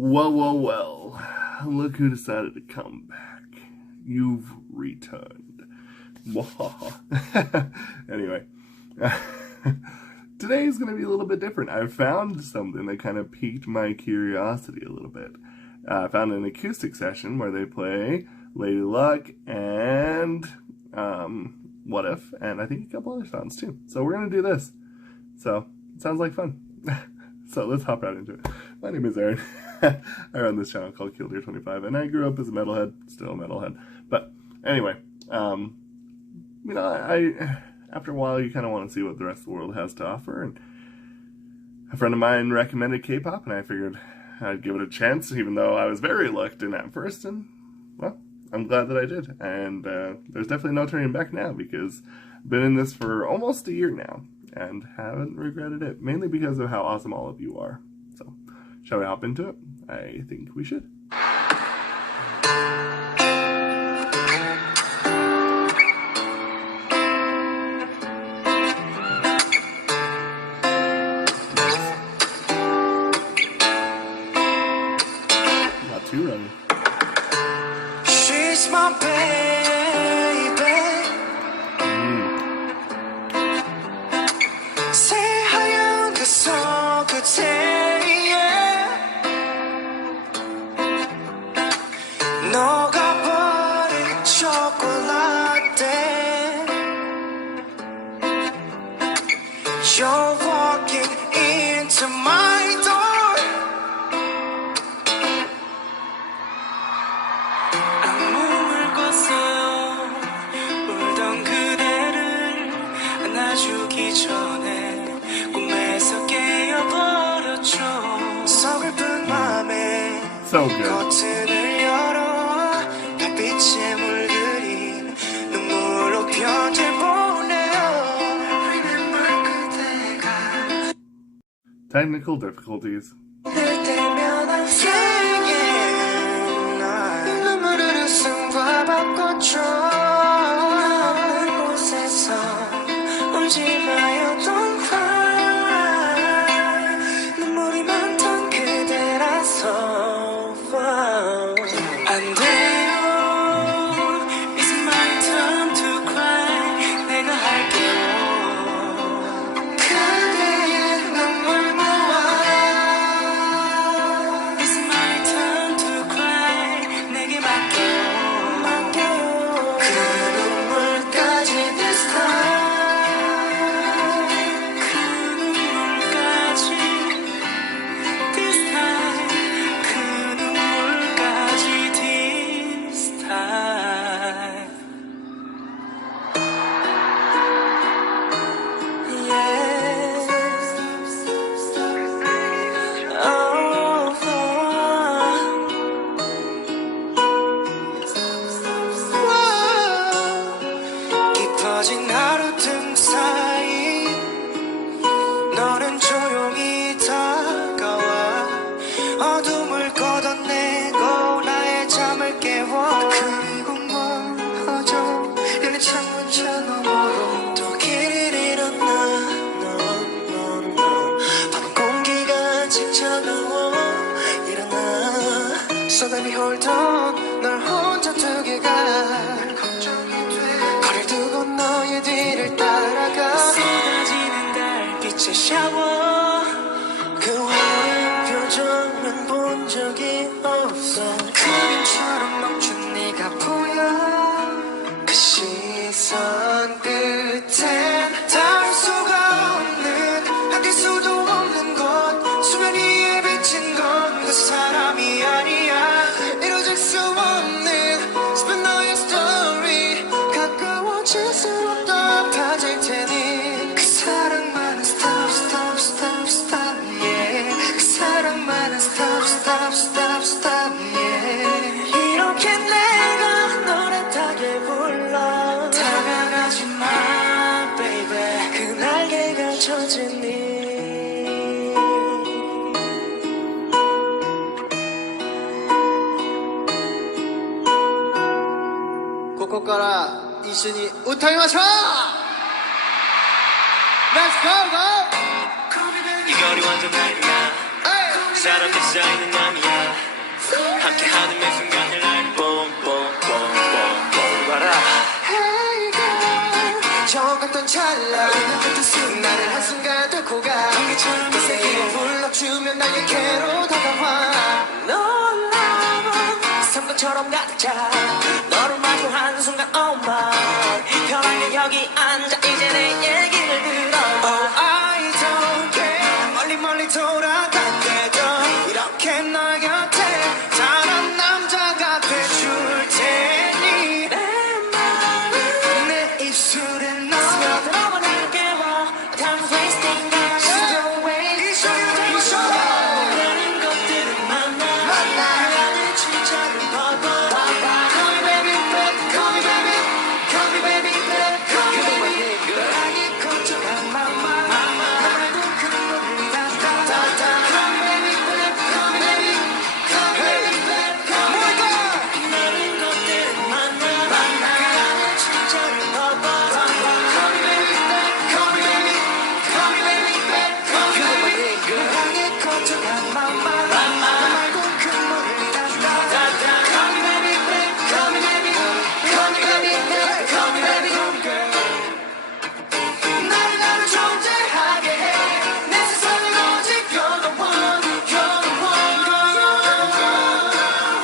Well, look who decided to come back. You've returned. Anyway, today is going to be a little bit different. I found something that kind of piqued my curiosity a little bit. I found an acoustic session where they play Lady Luck and What If, and I think a couple other songs too. So we're going to do this. So, it sounds like fun. So let's hop right into it. My name is Aaron. I run this channel called Killdeer25, and I grew up as a metalhead, still a metalhead. But anyway, you know, I after a while you kind of want to see what the rest of the world has to offer, and a friend of mine recommended K-pop, and I figured I'd give it a chance, even though I was very reluctant at first, and well, I'm glad that I did. And there's definitely no turning back now, because I've been in this for almost a year now, and haven't regretted it, mainly because of how awesome all of you are. So, shall we hop into it? I think we should. Not too running. She's my baby. 새하얀 그 속끝에 녹아버린 초콜릿. You're walking into my door. 악몽을 꿨어요. 울던 그대를 안아주기 전에 꿈에서 깨어버렸죠. 서글픈 맘에 So good. 커튼을 열어 달빛에 물들인 눈물로 편지보내요. Remember 그대가 Technical difficulties. 늘 때면 yeah, 날 눈물을 웃음과 바꿔줘. 남은 곳에서 울지 마요, don't cry. 눈물이 많던 그대라서 안 돼요. It's my turn to cry. 내가 할게요. 그대의 눈물 모아. It's my turn to cry. 내게 맡겨요. 그 눈물까지 this time. 그 눈물까지 this time. 그 눈물까지 this time. Yeah. 깊어진 하루 틈 사이 너는 조용히 다가와 어둠을 걷어내고 나의 잠을 깨워. 그리고 멀어져 열린 창문차 너머로 또 길을 잃었나. 밤은 공기가 아직 차가워. 일어나 쏟아비 홀던 널 혼자 두게 가. 걱정이 돼 거리를 두고 너의 뒤를 따라가. 쏟아지는 달빛의 샤워. 그 화려한 표정은 본 적이 없어. 그림처럼 멈춘 네가 보여. 그 시선 끝엔 닿을 수가 없는 한길 수도 없는 것. 수면 위에 비친 건 그 사람이 아니야. 이루어질 수 없는 슬픈 너의 스토리. 가까워질수록 더 아파질 테니 그 사랑만은 stop stop stop stop yeah. 그 사랑만은 stop stop stop stop yeah. 이렇게 내가 노래하게 불러. 다가가지 마 baby. 그 날개가 젖은 네 ここから一緒に歌いましょう。 Let's go go. 이별이 완전 날이야. 별처럼 미쳐있는 맘이야 함께하는 매 순간을 날 뽕뽕뽕뽕뽕 봐라 Hey girl 처음 같던 찰나 나를 한순간 뚫고 가 그 세계를 불러주면 날개로 다가와 놀라운 섬광처럼 가득 차 너를 마주하는 순간 oh my 편하게 여기 앉아 이제 내 얘기를 들어 Oh I don't care 멀리 멀리 돌아다녀도 이렇게 널 곁에 다른 남자가 돼줄 테니 내 맘은 내 입술에 너 스며들어와 나를 깨워 Time's wasting now Still wait 다른 것들을 만나 나를 진짜를 봐봐 Call me baby back Call me baby Call me baby back Call me baby 사랑이 걱정한 맘마 나도 그 눈을 닫아 Call me baby back Call me baby Call me baby back Call me baby 다른 것들을 만나 나를 진짜를 봐봐 Call me baby back Call me baby Call me baby back Call me baby 사랑이 걱정한 맘마 말고 그 눈을 닫아 Call me baby back Call me baby Call me baby back Call me baby girl 나를 존재하게 해내 세상에 오직 you're the one you're the one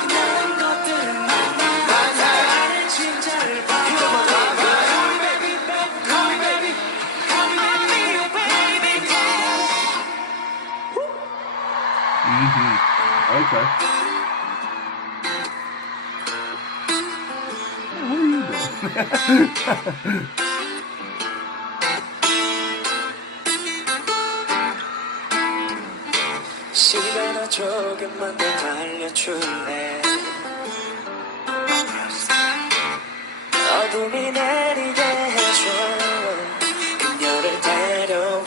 다른 것들을 만나 나를 진짜를 봐봐 Call me baby back Call me baby Call me baby Okay. What are you doing? 시간아 조금만 더 달려줄래 어둠이 내리게 해줘 그녀를 데려와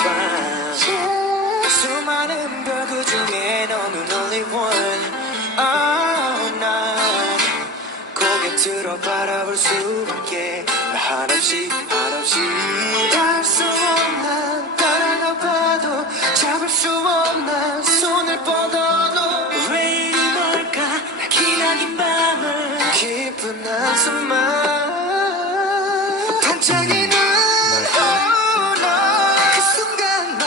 수많은 별 그중에 너는 only one oh, 나 고개 들어 바라볼 수밖에 한없이 닿을 수 없나 따라가봐도 잡을 수 없나 손을 뻗어도 왜 이리 멀까 나 기나긴 밤을 깊은 한숨만 반짝이는 그 순간 넌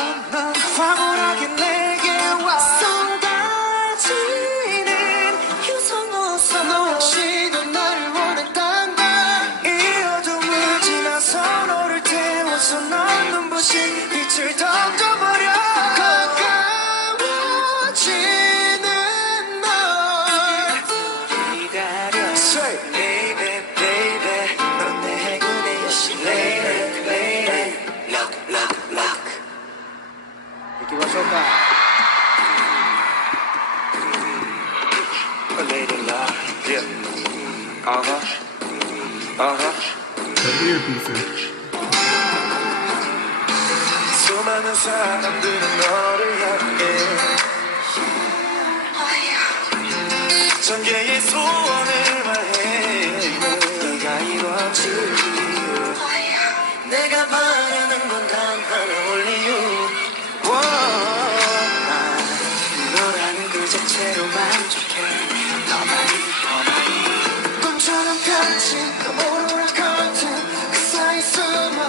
황홀하게 내게 와 쏟아지는 유성우성 너 역시도 나를 원했단 걸 이 어둠을 지나 서로를 태워서 넌 눈부신 빛을 던져버려 가까워지는 널 기다려 Baby baby 넌 내 행운의 여신 Lady lady Luck luck luck 行きましょうか Lady luck yeah Put the earpiece in. 수많은 사람들은 너를 향해 전개의 소원을 말해 네가 이루어지길 내가 바라는 건 단 하나 only you 너라는 그 자체로 만족해 너만이 꿈처럼 펼친 오로라 커튼 그 사이 숨어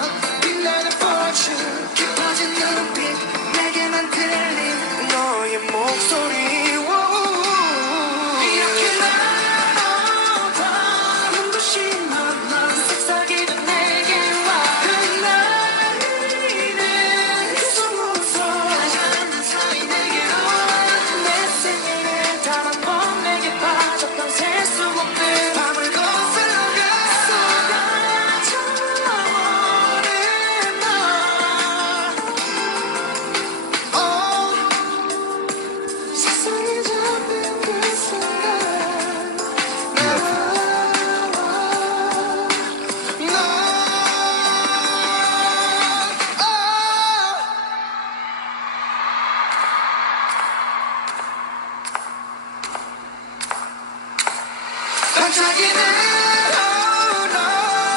빛나는 fortune 깊어진 눈빛 내게만 들린 너의 목소리 이렇게 나보다 눈부신 넌 색사기도 내게 와 흩날리는 그 속으로서 가장 사이 내게로 내 생일에 단 한 번 내게 빠졌던 셀 수 없는 밤을 거슬러가 쏟아져오는 너 세상에 잡힌 그 순간 반짝이는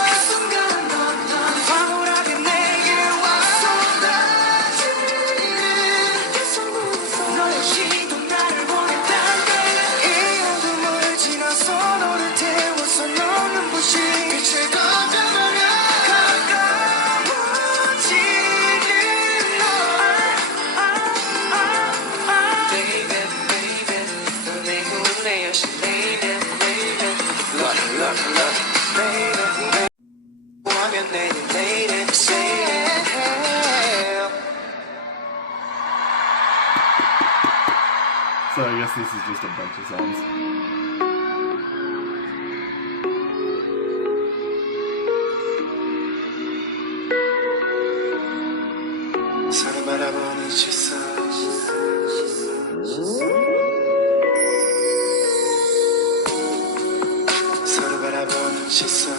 그 순간 넌 황홀하게 내게 와 쏟아지는 그 속으로서 너 역시도 나를 I guess this is just a bunch of songs. 서로 바라보는 시선 서로 바라보는 시선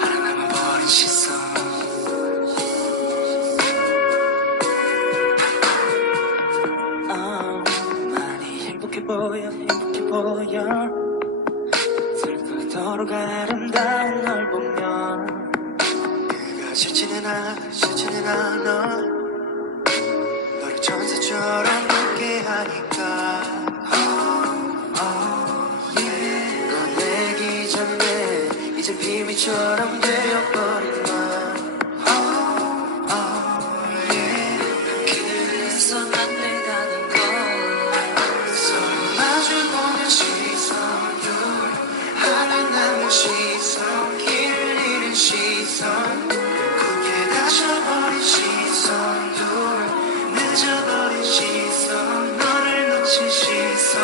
하나 남아버린 시선 많이 행복해 보여 슬프도록 아름다운 널 보면 그가 싫지는 않아 너를 천사처럼 웃게 하니까 꺼내기 전에 이제 비밀처럼 되어버린 말 그래서 난 내다는 걸 서로 마주보는 시선들 하나 남은 시선 길을 잃은 시선 굳게 다셔버린 시선들 늦어버린 시선 너를 놓친 시선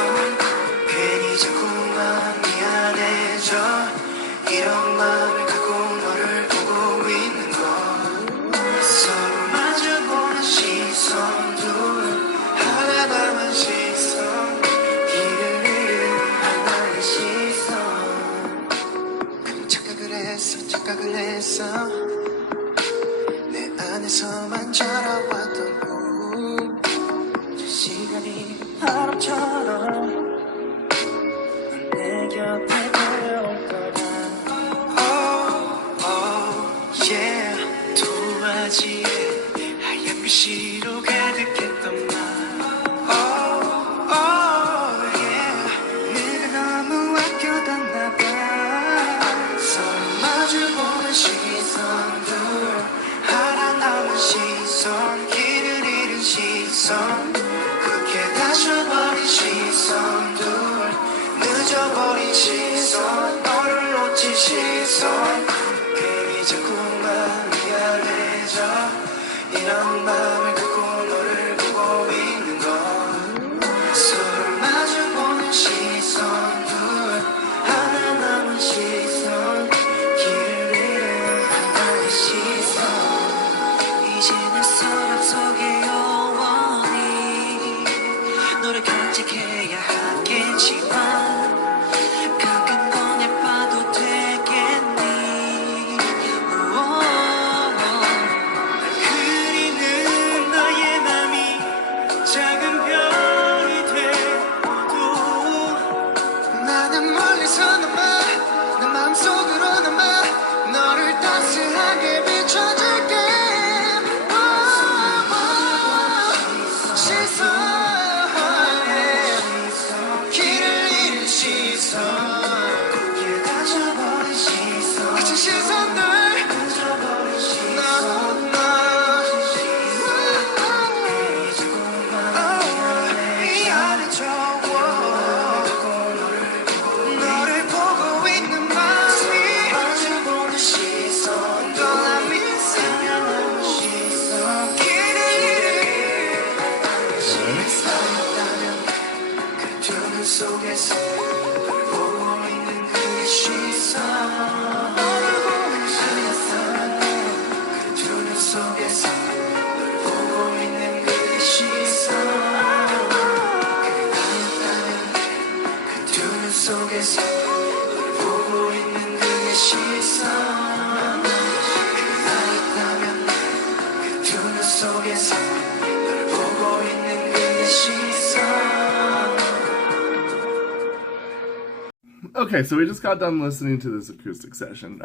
괜히 자꾸만 미안해져 이런 마음을 갖고 너를 보고 있는 건 서로 마주보는 시선들 하나 남은 시선 길을 잃은 하나의 시선 그 착각을 했어 내 안에서만 자라왔던 저 시간이 바람처럼 넌 내 곁에 되어올 거야 yeah 도화지에 하얀 글씨로 가득했던 말 yeah 내가 너무 아껴뒀나 봐 서로 마주보는 시선들 하나 남은 시선 길을 잃은 시선 굳게 다셔버린 시선들 늦어버린 시선 너를 놓친 시선 괜히 자꾸만 미안해져 이런 마음을 갖고 너를 보고 있는 건 서로 마주보는 시선들 하나 남은 시선 길을 잃은 하나의 시선 이제는 서로 속에 영원히 너를 간직해야 하겠지만 가끔 꺼내봐도 되겠니 그리는 너의 맘이 작은 별이 돼도 나는 멀리서 남아 내 마음속으로 남아 너를 따스하게 비춰줄게 시선 길을 잃은 시선 굳게 다져버린 시선 그친 시선들 잊어버린 시선 미안해져 너를 보고 있는 마음이 마주보는 시선 널 믿으면 시선 길을 잃은 그 눈 속에서 널 보고 있는 그 시선 너를 보는 시선 그 눈 속에서 널 보고 있는 그 시선 그 눈 속에서 널 보고 있는 그의 시선 그가 있다면 그 눈 속에서 널 보고 있는 그의 시선 Okay, so we just got done listening to this acoustic session.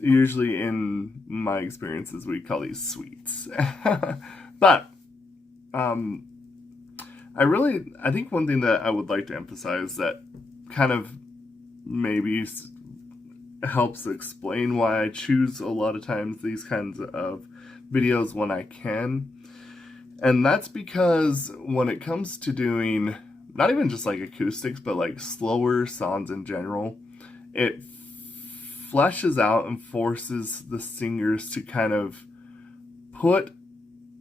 Usually in my experiences, we call these suites. But, I think one thing that I would like to emphasize that kind of maybe helps explain why I choose a lot of times these kinds of videos when I can. And that's because when it comes to doing not even just like acoustics, but like slower songs in general, it fleshes out and forces the singers to kind of put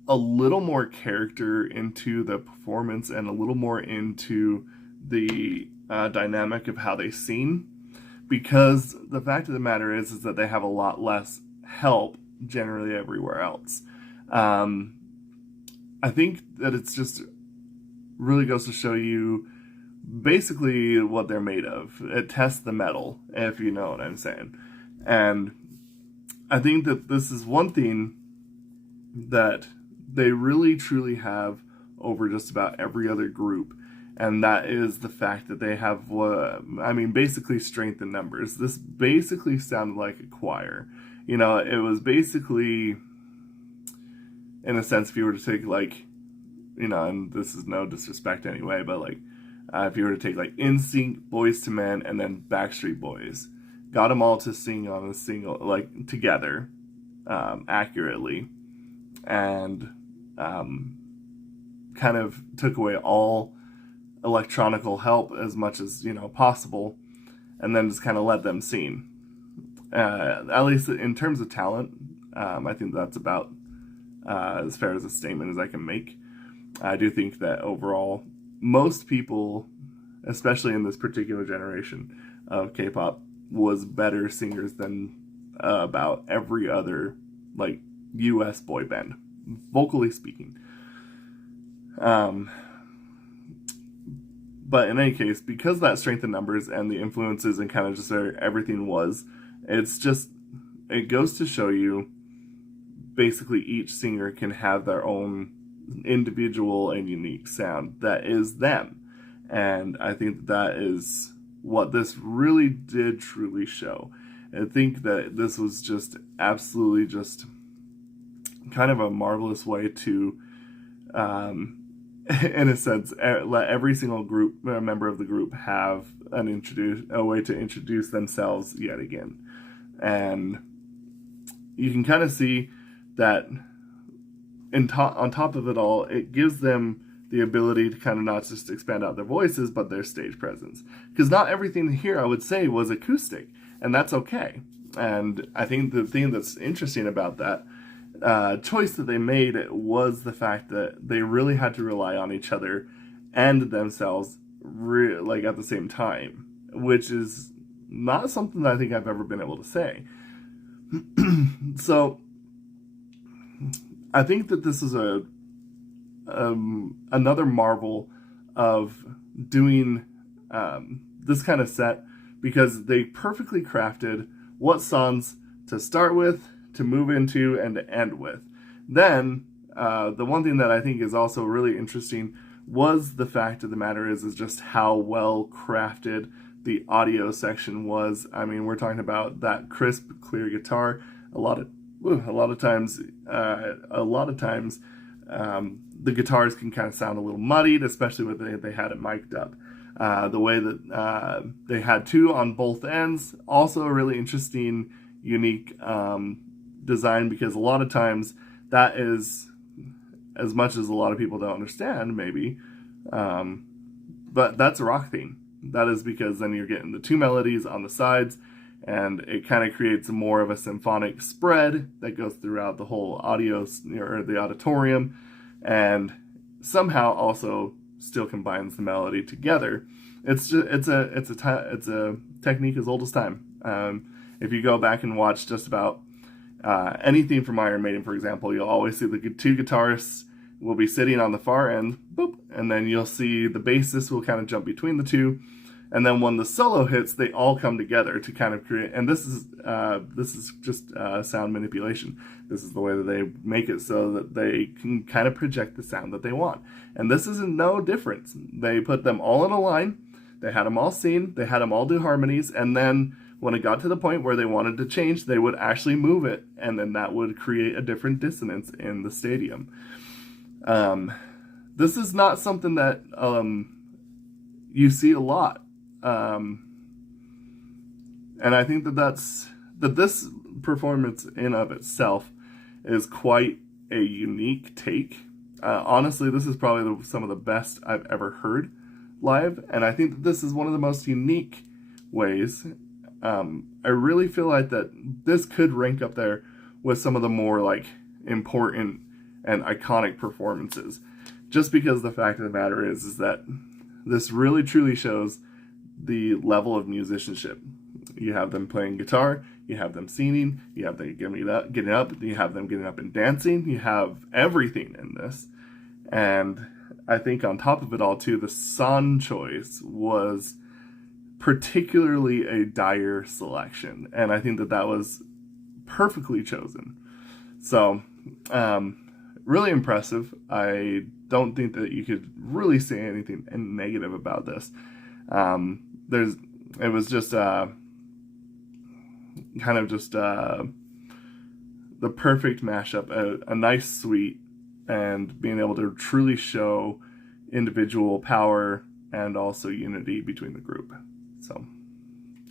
a little more character into the performance and a little more into the dynamic of how they sing, because the fact of the matter is that they have a lot less help generally everywhere else. I think that it's just really goes to show you basically what they're made of. It tests the metal, if you know what I'm saying. And I think that this is one thing that they really truly have over just about every other group, and that is the fact that they have, basically strength in numbers. This basically sounded like a choir. You know, it was basically, in a sense, if you were to take, like, you know, and this is no disrespect anyway, but, like, if you were to take, like, NSYNC, Boys to Men, and then Backstreet Boys, got them all to sing on a single, like, together, accurately, and kind of took away all electronical help as much as, you know, possible, and then just kind of let them sing. At least in terms of talent, I think that's about as fair as a statement as I can make. I do think that overall, most people, especially in this particular generation of K-pop, was better singers than about every other, like, U.S. boy band, vocally speaking. But in any case, because of that strength in numbers and the influences and kind of just where everything was, it goes to show you basically each singer can have their own individual and unique sound that is them. And I think that is what this really did truly show. I think that this was just absolutely just kind of a marvelous way to, in a sense, let every single group member of the group have a way to introduce themselves yet again. And you can kind of see that on top of it all, it gives them the ability to kind of not just expand out their voices, but their stage presence. Because not everything here, I would say, was acoustic, and that's okay. And I think the thing that's interesting about that choice that they made was the fact that they really had to rely on each other and themselves like at the same time, which is not something that I think I've ever been able to say. So I think that this is another marvel of doing this kind of set, because they perfectly crafted what songs to start with, to move into, and to end with. Then, the one thing that I think is also really interesting was the fact of the matter is just how well crafted the audio section was. I mean, we're talking about that crisp, clear guitar. A lot of times, the guitars can kind of sound a little muddied, especially when they had it mic'd up. The way that they had two on both ends, also a really interesting, unique design, because a lot of times that is, as much as a lot of people don't understand, maybe, but that's a rock theme. That is because then you're getting the two melodies on the sides, and it kind of creates more of a symphonic spread that goes throughout the whole audio or the auditorium, and somehow also still combines the melody together. It's a technique as old as time. If you go back and watch just about anything from Iron Maiden, for example, you'll always see the two guitarists will be sitting on the far end, boop, and then you'll see the bassist will kind of jump between the two, and then when the solo hits, they all come together to kind of create. And this is just sound manipulation. This is the way that they make it so that they can kind of project the sound that they want. And this is no difference. They put them all in a line. They had them all sing. They had them all do harmonies, and then when it got to the point where they wanted to change, they would actually move it, and then that would create a different dissonance in the stadium. This is not something that you see a lot. And I think that this performance in of itself is quite a unique take. Honestly, this is probably some of the best I've ever heard live, and I think that this is one of the most unique ways. I really feel like that this could rank up there with some of the more, like, important and iconic performances. Just because the fact of the matter is that this really truly shows the level of musicianship. You have them playing guitar, you have them singing, you have them getting up, you have them getting up and dancing, you have everything in this. And I think on top of it all too, the song choice was particularly a dire selection. And I think that that was perfectly chosen. So, really impressive. I don't think that you could really say anything negative about this. It was just kind of just the perfect mashup, a nice suite, and being able to truly show individual power and also unity between the group. So,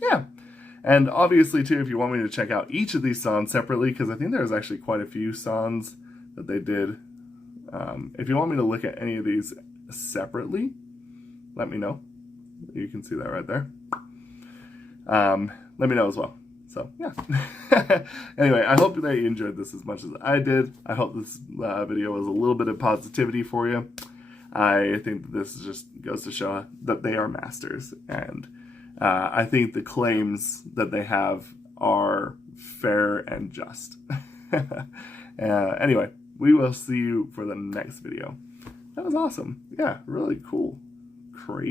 yeah. And obviously, too, if you want me to check out each of these songs separately, because I think there's actually quite a few songs that they did. If you want me to look at any of these separately, let me know. You can see that right there. Let me know as well. So, yeah. Anyway, I hope that you enjoyed this as much as I did. I hope this video was a little bit of positivity for you. I think that this just goes to show that they are masters. And I think the claims that they have are fair and just. Anyway, we will see you for the next video. That was awesome. Yeah, really cool. Crazy.